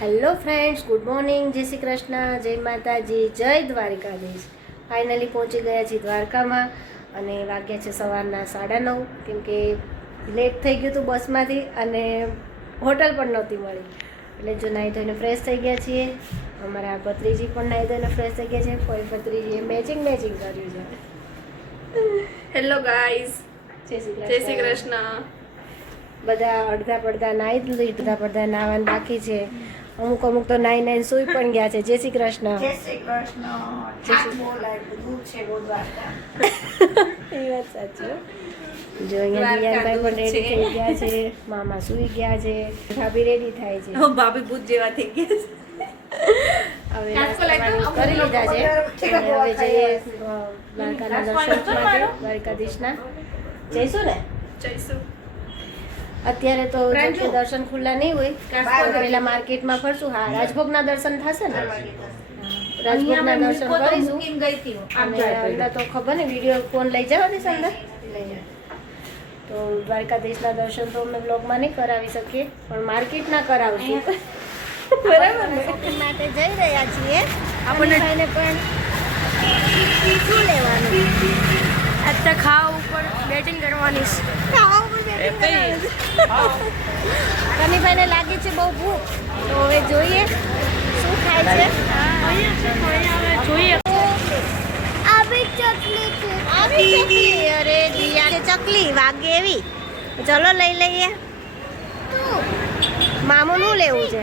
Hello friends, good morning, જય શ્રી કૃષ્ણ, જય માતાજી, જય દ્વારકાધીશ. ફાઇનલી પહોંચી ગયા છીએ દ્વારકામાં અને વાગ્યા છે સવારના 9:30, કેમ કે લેટ થઈ ગયું હતું બસમાંથી અને હોટલ પણ નહોતી મળી. એટલે જો નાહી ધોઈને ફ્રેશ થઈ ગયા છીએ. અમારા ભત્રીજી પણ નાહી ધોઈને ફ્રેશ થઈ ગયા છે. કોઈ ભત્રીજીએ મેચિંગ કર્યું છે. હેલો ગાઈઝ, જય જય શ્રી કૃષ્ણ. બધા અડધા પડધા નાહી લીધું, અડધા પડધા નાહવાનું બાકી છે. અમુક તો નાઈ સુઈ પણ ગયા છે. જય શ્રી કૃષ્ણ. જય શ્રી કૃષ્ણ. એ વાત સાચી. જો અહીંયા દિયાનભાઈ પણ રેડી થઈ ગયા છે, મામા સુઈ ગયા છે, ભાભી રેડી થાય છે. ભાભી ભૂત જેવા થઈ ગયા છે. હવે નાસ્તો પાણી કરી લીધા છે અને હવે જઈએ દ્વારકાના દર્શન માટે, દ્વારકાધીશના. જઈશું ને? જઈશું. અત્યારે તો જો કે દર્શન ખુલ્લા નહીં હોય, પેલા માર્કેટમાં ફરશું. હા, રાજભોગના દર્શન થશે ને? રાજભોગના દર્શન કરીશું. અને અંદર તો ખબર ને, વિડીયો ફોન લઈ જવા દઈશ અંદર. તો દ્વારકાધીશના દર્શન તો અમે બ્લોગમાં નહીં કરાવી શકીએ, પણ માર્કેટના કરાવશું. બરાબર ને? શોપિંગ માટે જઈ રહ્યા છીએ. આપણને પણ શું લેવાનું? અત્યારે ખાવા ઉપર બેટિંગ કરવાની કનીભાઈને લાગી છે બહુ ભૂખ, તો હવે જોઈએ શું ખાય છે. જોઈએ. ચકલી, અરે દિયા છે ચકલી વાગે એવી. ચલો લઈ લઈએ. મામુનું લેવું છે.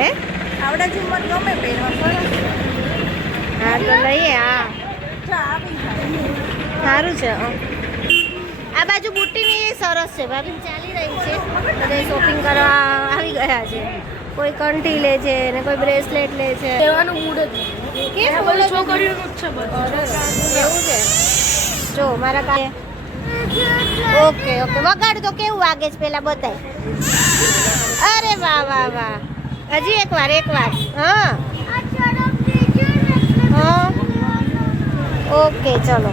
હે, આવડા જીવન ગમે પહેરવા. હા તો લઈએ. હા, સારું છે. આ બાજુ બુટ્ટીની સરસ છે. ભાભી ચાલી રહી છે, બધા શોપિંગ કરવા આવી ગયા છે. કોઈ કંઠી લે છે ને કોઈ બ્રેસલેટ લે છે. લેવાનું મૂડ જ કેમ બોલો છો? છોકરીઓનું જ છે બધું. એવું છે. જો મારા કાલે ઓકે વગાડ તો કેવું વાગે છે પેલા બતાય. અરે વાહ વાહ વાહ. હજી એક વાર. હા હા, ઓકે ચલો.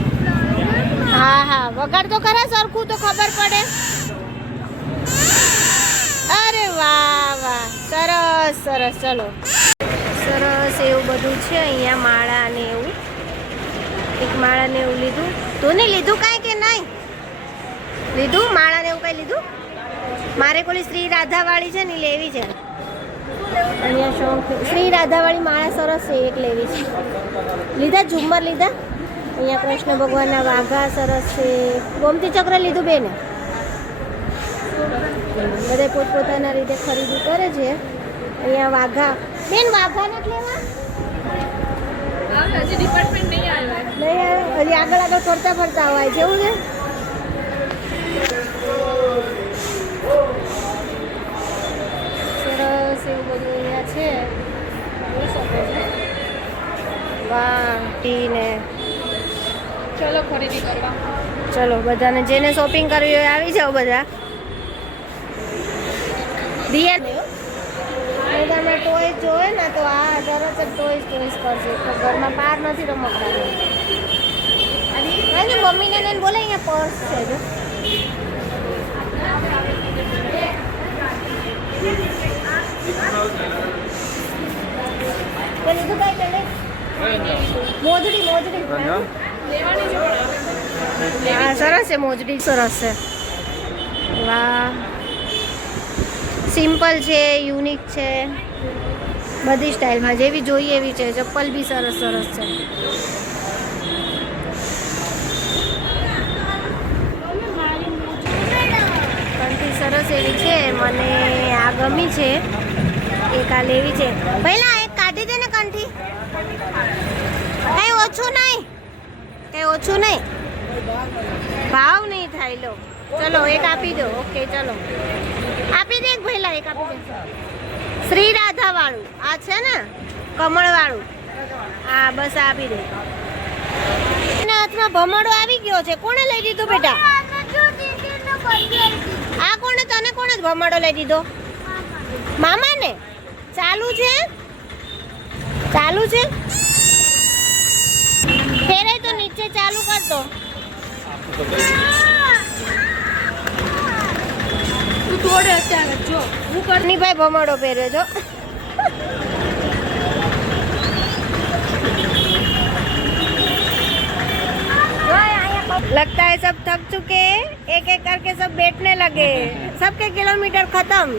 હા વગાડ તો ખરા સરખું, તો ખબર પડે. અરે વાહ, સરસ. ચલો, સરસ એવું બધું છે અહીંયા. માળા ને એવું, એક માળા ને એવું લીધું. તું નહીં લીધું કાંઈ કે નહીં લીધું? માળા ને એવું કઈ લીધું? મારે કોલી શ્રી રાધાવાળી છે ને લેવી છે. અહીંયા શોખ શ્રી રાધાવાળી માળા સરસ છે, એક લેવી છે. લીધા? ઝુમ્મર લીધા? અહીંયા કૃષ્ણ ભગવાનના વાઘા સરસ છે. ગોમતી ચક્ર લીધું બેને? બધા પોતપોતાના રીતે ખરીદી કરે છે. અહીંયા વાઘા બેન, વાઘા નથી લેવા? હજી ડિપાર્ટમેન્ટ નહીં આવ્યો. હજી આગળ ફરતા હોય જેવું છે. સરસ એવું બધું અહીંયા છે, જોઈ શકો છો. વાહ, ટી ને. ચલો ખરીદી કરવા. ચલો, બધાને જેને શોપિંગ કરવી હોય આવી જાઓ બધા. દિયા ટોય જોવે ને તો આ તરત જ ટોઈસ કરશે. તો ઘરમાં પાર નથી રમકડા. મમ્મીને લઈને બોલે અહીંયા પર્સ છે. જો મોજડી હા, સરસ છે મોજડી, સરસ છે. વાહ, સિમ્પલ છે, યુનિક છે, બધી સ્ટાઇલમાં જેવી જોઈએ એવી છે. ચપ્પલ બી સરસ છે. કંઠી સરસ એવી છે, મને આ ગમી છે. એક આ લેવી છે. પહેલા એક કાઢી દે ને કંઠી. કઈ ઓછું નહીં, ભાવ નહીં થાય. લો ચલો, એક આપી દો. ઓકે ચલો, આપી દે. એક પહેલા એક આપી દે. શ્રી રાધા વાળું આ છે ને, કમળ વાળું. હા બસ આપી દે. એના હાથમાં ભમરડો આવી ગયો છે. કોણે લઈ દીધો બેટા? આ કોણે ભમરડો લઈ દીધો? મામા ને. ચાલુ છે ફેરાય તો નીચે ચાલુ કર દો. તું તોડે અત્યારે જો હું કર ની ભાઈ ભમરડો પહેર્યો છો लगता है सब थक चुके हैं एक एक करके सब बैठने लगे सबके किलोमीटर खत्म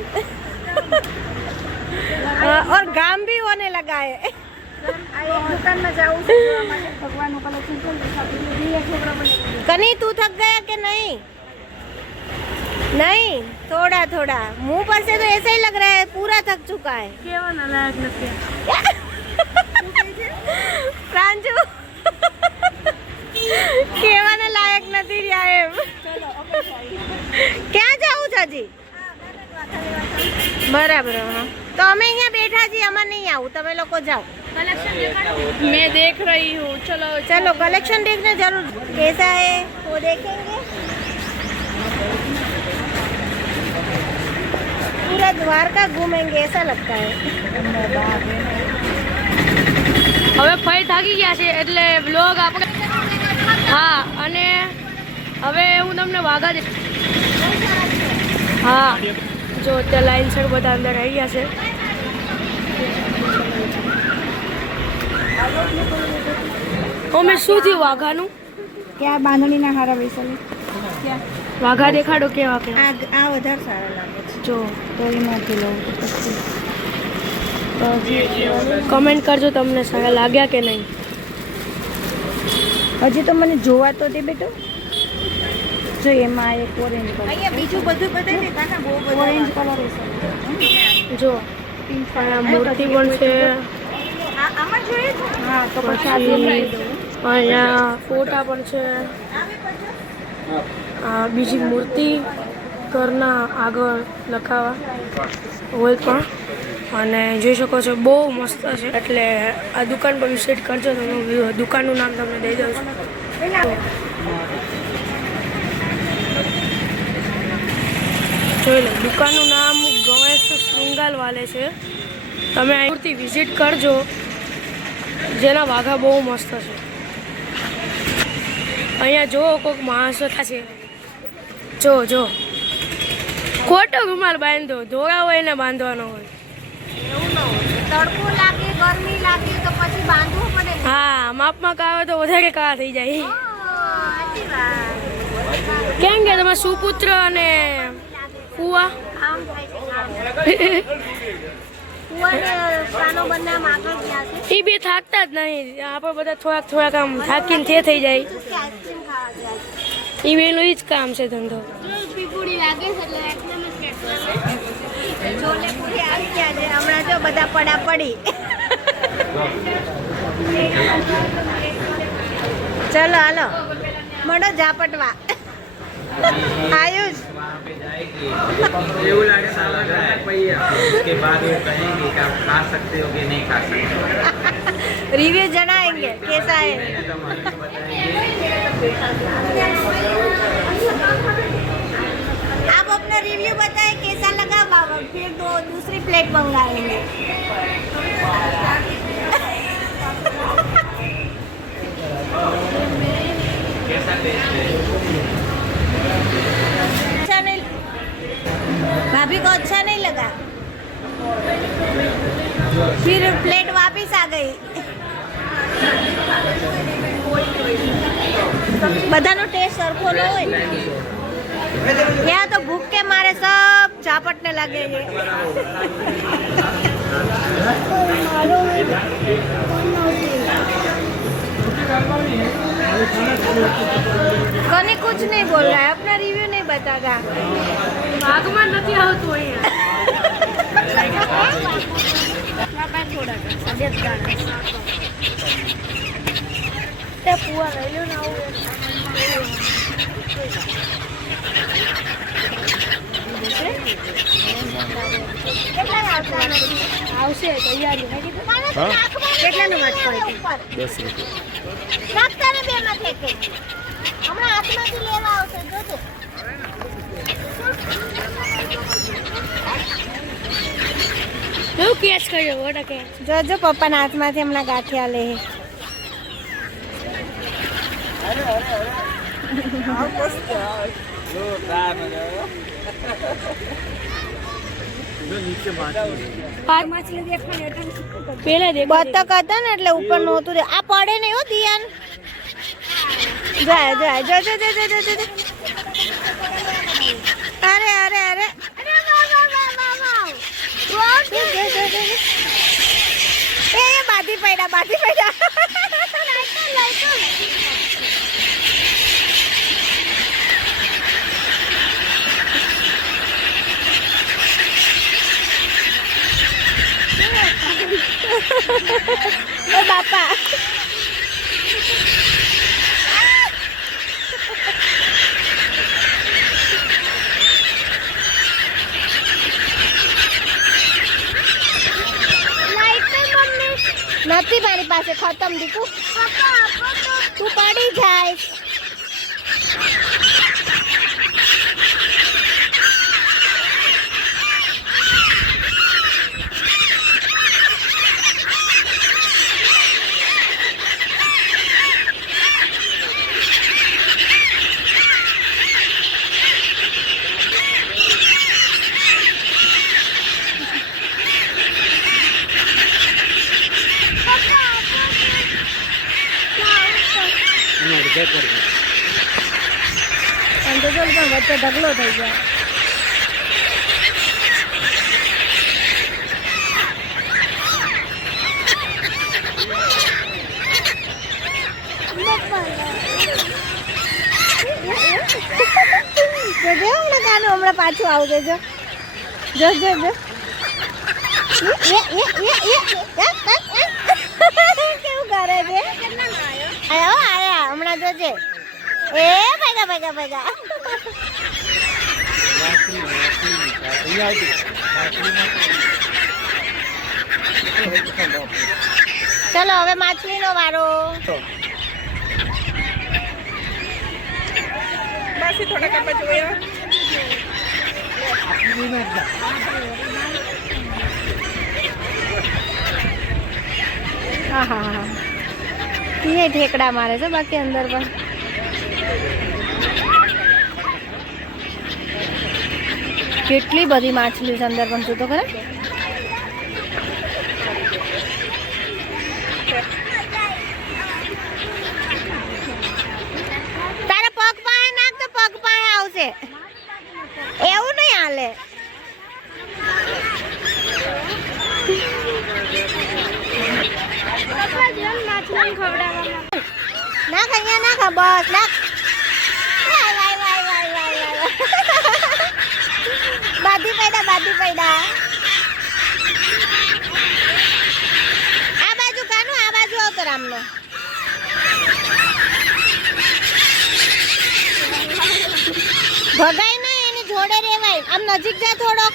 और घाम भी होने लगा है દુકાન માં જાઉં ભગવાનનું કલેક્શન कनी तू थक गया कि नहीं नहीं थोड़ा थोड़ा मुंह पर से तो ऐसा ही लग रहा है पूरा थक चुका है કેવાના લાયક નથી प्रांजू કેવાને લાયક નથી રહ્યા એમ ક્યાં જાવું છે હજી બરાબર હા તો અમે અહીંયા બેઠા છીએ અમે નહીં આવું તમે લોકો જાઓ मैं देख रही हूँ चलो चलो कलेक्शन देखने जरूर कैसा है वो देखेंगे पूरा द्वारका घूमेंगे ऐसा लगता है હવે ફરી થાકી ગયા છે એટલે બ્લોગ આપણે હા અને હવે હું તમને વાઘા દે હા જો ત્યાં લાઈન સર બધા અંદર આવી ગયા છે અમે શું થયું વાઘાનું ક્યાં બાંધણીના હારા બેસેલી વાઘા દેખાડો કેવા કે આ વધારે સારા લાગે છે જો તો એમાંથી લઉં કમેન્ટ કરજો તમને સારા લાગ્યા કે નહીં હજી તો મને જોવા તો દે બેટો જો એમાં એક ઓરેન્જ કલર અહીંયા બીજું બધું બતાવી દે કાના બહુ બધું ઓરેન્જ કલર જો આ મૂર્તિ પણ છે આમાં જોઈએ છે હા તો પછી અહીંયા ફોટા પણ છે આ બીજી મૂર્તિ ઘરના આગળ લખાવા હોય પણ અને જોઈ શકો છો બહુ મસ્ત છે એટલે આ દુકાન પર વિઝિટ કરજો તો હું દુકાનનું નામ તમને દઈ દઉં છું જોઈ લો દુકાનનું નામ ગણેશ શૃંગાલ વાલે છે તમે આ મૂર્તિ વિઝિટ કરજો જેના વાઘા બહુ મસ્ત છે અહીંયા જો કોઈક માણસો થશે જો જો ખોટો રૂમાલ બાંધો ધોળા હોય ને બાંધવાનો હોય એવું ન હોય તડકો લાગે ગરમી લાગે તો પછી બાંધવું પડે ને હા માપમાં કાવે તો વધારે કાળા થઈ જાય સાચી વાત કેમ કે તમે સુપુત્ર અને ફુવા આમ થાય છે કુવાને કાનો બંને આમ આગળ ગયા છે એ બે થાકતા જ નહીં આપણે બધા થોડાક આમ થાકીને તે થઈ જાય આઈસ્ક્રીમ ખાવા ગયા એ બેનું એ જ કામ છે ધંધો પીપુડી લાગે છે એટલે છોલે પૂરી આવી ગયા છે હમણાં જો બધા પડા પડી ચલો હાલો મળો ઝાપટવા आयुष उसके बाद वो कहेंगे कि आप खा सकते हो कि नहीं खा सकते रिव्यू जनाएंगे कैसा है आप अपना रिव्यू बताएं कैसा लगा बाबा फिर दो दूसरी प्लेट मंगाएंगे कैसा टेस्ट है अच्छा नहीं भाभी को अच्छा नहीं लगा फिर प्लेट वापस आ गई બધાનો ટેસ્ટ સરખો ન હોય ત્યાં તો ભૂખ કે મારે સબ ઝાપટને લાગે છે कनी कुछ नहीं बोल रहा है अपना रिव्यू नहीं बताता ભાગમાં નથી આવતું અહીંયા પુઆ રહેલું ને આવશે તૈયારી કેટલાનું વાત કરે રાખતા ને બે માં ફેંકે હમણાં હાથમાંથી લેવા આવશે જોજો કેવું કેચ કર્યો ઓટા કે જોજો પપ્પાના હાથમાંથી હમણાં ગાંઠિયા લે પેલા દેખ બતક હતા ને એટલે ઉપર નહોતું દે. આ પડે નહીં હો દિયાન. જાય જાય જો જો જો જો જો જો. અરે અરે અરે એ બાધી પડ્યા બાધી પડ્યા. ઓ બાપા નથી મારી પાસે ખતમ દીકુ તું પડી જાય. આમ તો ચાલ પણ વચ્ચે ઢગલો થઈ જાય. હમણાં પાછું આવજે જો જો જો જો કેવું કરે છે. આયા આયા હમણાં જોજે. એ ભાગા ભાગા ભાગા. ચલો હવે માછલીનો વારો. હા હા હા એ ઠેકડા મારે છે બાકી અંદર પણ કેટલી બધી માછલી છે અંદર પણ. તું તો ખરે તારા પગ પાસે નાખ તો પગ પાસે આવશે. એવું નહીં હાલે. નાખ અહીંયા નાખ બસ નાખ. બાધી પૈડા બાધી પૈડા. આ બાજુ કાનું આ બાજુ આવતો રામનો. ભગાય નહીં એની જોડે રેવાય. આમ નજીક જા થોડો.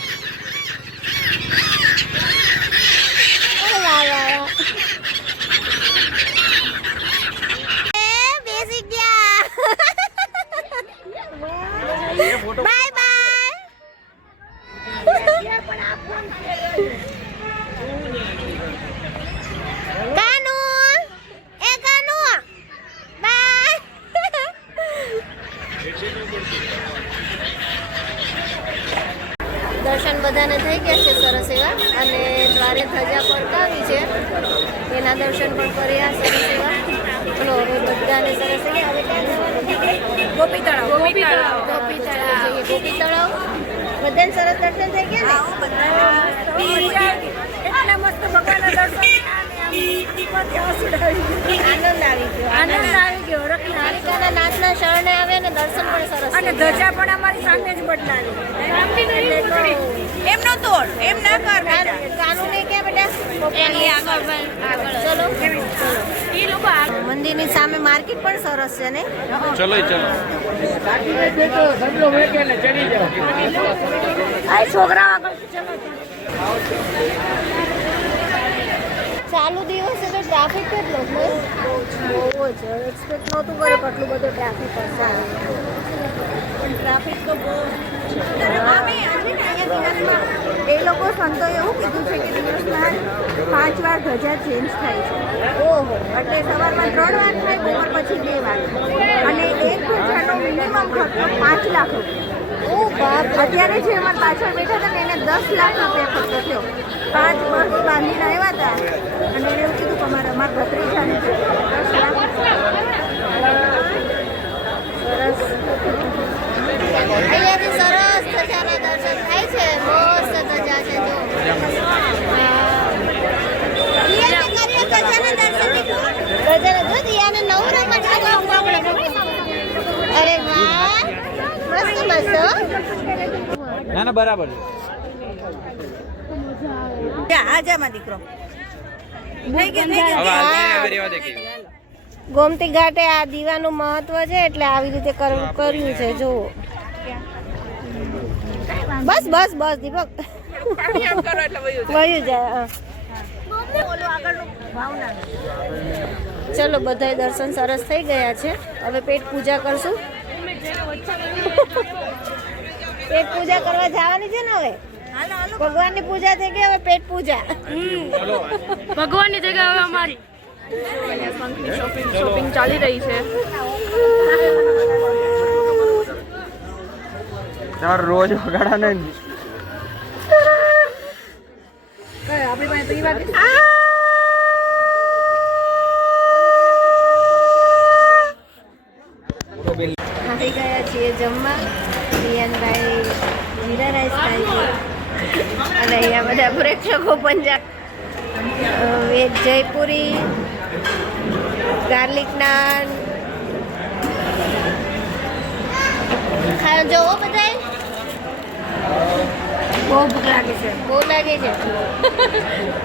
બેસી ગયા. Bye bye. કાનુ એ કાનુ બાય. દર્શન બધાને થઈ ગયા છે સરસ એવા અને દ્વારે ધજા ફરકાવી છે એના દર્શન પણ કર્યા સરસ એવા. ચલો હવે બધાને સરસ એવા. હવે ક્યાં જવાનું? ગોપી તળાવ. ગોપી તળાવ ગોપી તળાવ જઈએ. ગોપી તળાવ બધાને સરસ દર્શન થઈ ગયા ને. એટલા મસ્ત ભગવાનના દર્શન આનંદ આવી ગયો. આનંદ આવી ગયો. હારિકાના નાચના શરણે આવે ને દર્શન પણ સરસ અને ધજા પણ અમારી સામે જ બદલાવી. એમ નો તોડ એમ ના કર. કાનૂને ક્યાં બેટા ચલો એ લોકો મંદિરની સામે માર્કેટ પણ સરસ છે ને. ચલો છોકરા ચાલુ દિવસે તો ટ્રાફિક કેટલો બહુ જ એક્સપેક્ટ નહોતું કરે કેટલું બધું ટ્રાફિક હશે. પણ ટ્રાફિક તો બહુ એ લોકો સંતો એવું કીધું છે કે દિવસમાં 5 વાર ધજા ચેન્જ થાય છે. ઓહો, એટલે સવારમાં 3 વાર થાય, બપોર પછી 2 વાર. અને એક ધજાનો મિનિમમ ખર્ચો 5 લાખ રૂપિયા. ઓ બાપ રે. અત્યારે જે અમારા પાછળ બેઠા હતા ને એને 10 લાખ રૂપિયા ખર્ચો થયો. 5 વર્ષ બાંધીને આવ્યા હતા અને એને એવું કીધું કે અમારા ભત્રીજાને 10 લાખ સરસ. અહીંયાથી સરસ ધજાના દર્શન થાય છે. મસ્ત ધજા છે જો. અરે વાહ, મસ્ત મસ્ત. ના ના બરાબર છે. આજામાં દીકરો ગોમતી ઘાટે આ દીવાનું મહત્વ છે એટલે આવી રીતે કર્યું છે જો. બસ બસ બસ દીપક વયું જાય. હા. ચલો બધાય દર્શન સરસ થઈ ગયા છે. હવે પેટ પૂજા કરશું. પેટ પૂજા કરવા જવાની છે ને હવે. ભગવાનની પૂજા થઈ ગઈ, હવે પેટ પૂજા. ભગવાનની જગ્યા હવે અમારી શોપિંગ ચાલી રહી છે. તમારે રોજ વગાડા ને આપણી પાસે તો એ વાત આવી ગયા છીએ જમવા. રિયાનભાઈ જીરા રાઈસ ખાય છે અને અહીંયા બધા પ્રેક્ષકો પંજાબ વેજ જયપુરી, ગાર્લિક નાન ખાવા જોવો બધાય. બહુ ભૂખ લાગે છે. બહુ લાગે છે.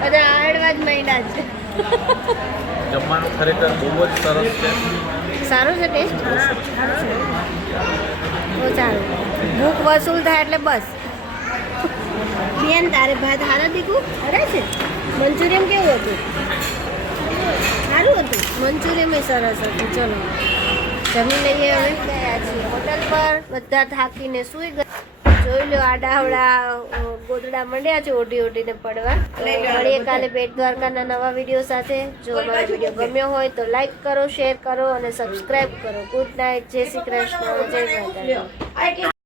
બધા આડવા જ મહિના છે. જમવાનું ખરેખર બહુ જ સરસ છે. સારું છે ટેસ્ટ. બહુ સારું. ભૂખ વસૂલ થાય એટલે બસ. બેન તારે ભાત હારા દીકું અરે છે. મંચુરિયન કેવું હતું? સારું હતું. મંચુરિયન સરસ હતું. ચલો જમી લઈએ. હવે ગયા છીએ હોટલ પર. બધા થાકીને સૂઈ ગયા. જોઈ લો આડાવડા ગોદડા મંડ્યા છે ઓઢી ઓઢીને પડવા. મળીએ કાલે બેટ દ્વારકાના નવા વિડીયો સાથે. જો અમારો વિડીયો ગમ્યો હોય તો લાઈક કરો, શેર કરો અને સબસ્ક્રાઈબ કરો. Good night. જય શ્રી કૃષ્ણ. જય માતાજી.